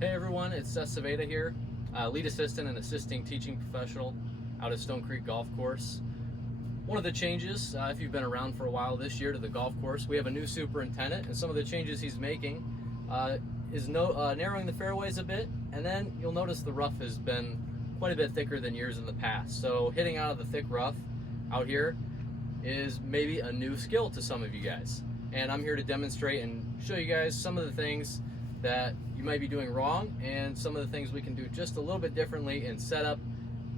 Hey everyone, it's Seth Saveda here, lead assistant and assisting teaching professional out at Stone Creek Golf Course. One of the changes, if you've been around for a while this year to the golf course, we have a new superintendent, and some of the changes he's making is narrowing the fairways a bit, and then you'll notice the rough has been quite a bit thicker than years in the past. So hitting out of the thick rough out here is maybe a new skill to some of you guys. And I'm here to demonstrate and show you guys some of the things that you might be doing wrong and some of the things we can do just a little bit differently in setup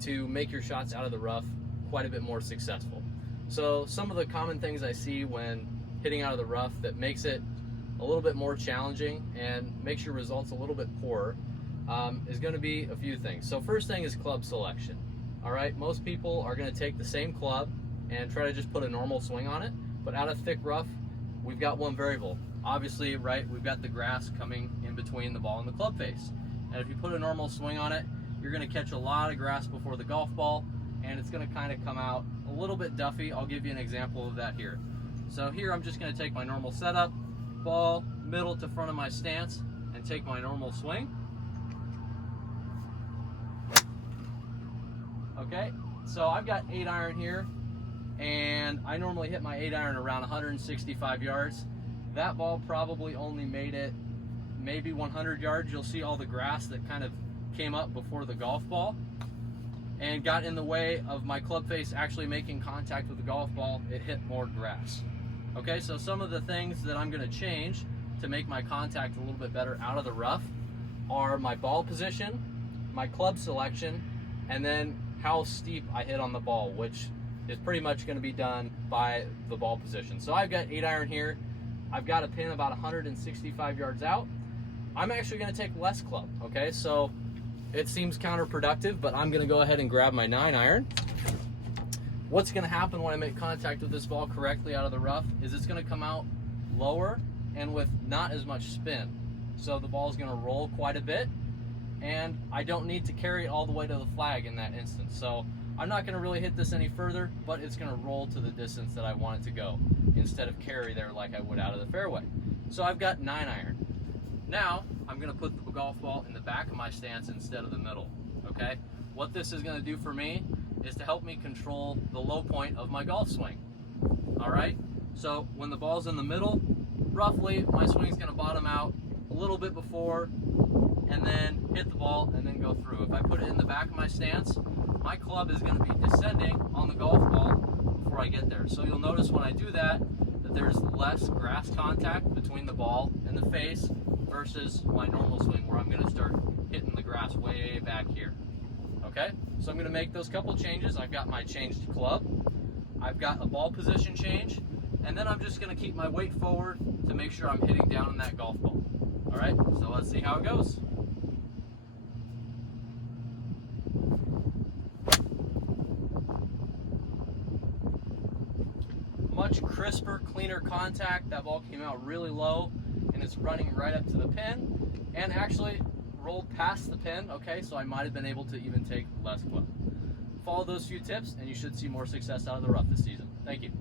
to make your shots out of the rough quite a bit more successful. So some of the common things I see when hitting out of the rough that makes it a little bit more challenging and makes your results a little bit poorer is going to be a few things. So first thing is club selection. All right, most people are going to take the same club and try to just put a normal swing on it, but out of thick rough, we've got one variable. Obviously, right, we've got the grass coming in between the ball and the club face. And if you put a normal swing on it, you're going to catch a lot of grass before the golf ball, and it's going to kind of come out a little bit duffy. I'll give you an example of that here. So here I'm just going to take my normal setup, ball middle to front of my stance, and take my normal swing. Okay, so I've got 8-iron here, and I normally hit my 8-iron around 165 yards. That ball probably only made it maybe 100 yards. You'll see all the grass that kind of came up before the golf ball and got in the way of my club face actually making contact with the golf ball. It hit more grass. Okay, so some of the things that I'm going to change to make my contact a little bit better out of the rough are my ball position, my club selection, and then how steep I hit on the ball, which is pretty much going to be done by the ball position. So I've got 8-iron here. I've got a pin about 165 yards out. I'm actually going to take less club, okay? So it seems counterproductive, but I'm going to go ahead and grab my 9-iron. What's going to happen when I make contact with this ball correctly out of the rough is it's going to come out lower and with not as much spin. So the ball is going to roll quite a bit, and I don't need to carry it all the way to the flag in that instance. So I'm not going to really hit this any further, but it's going to roll to the distance that I want it to go instead of carry there like I would out of the fairway. So I've got 9-iron. Now I'm going to put the golf ball in the back of my stance instead of the middle. Okay? What this is going to do for me is to help me control the low point of my golf swing. All right? So when the ball's in the middle, roughly my swing's going to bottom out a little bit before and then hit the ball and then go through. If I put it in the back of my stance, my club is going to be descending on the golf ball before I get there. So you'll notice when I do that there's less grass contact between the ball and the face versus my normal swing where I'm going to start hitting the grass way back here. Okay, so I'm going to make those couple changes. I've got my changed club, I've got a ball position change, and then I'm just going to keep my weight forward to make sure I'm hitting down on that golf ball. All right, so let's see how it goes. Much crisper, cleaner contact. That ball came out really low and it's running right up to the pin and actually rolled past the pin. Okay, so I might have been able to even take less club. Follow those few tips and you should see more success out of the rough this season. Thank you.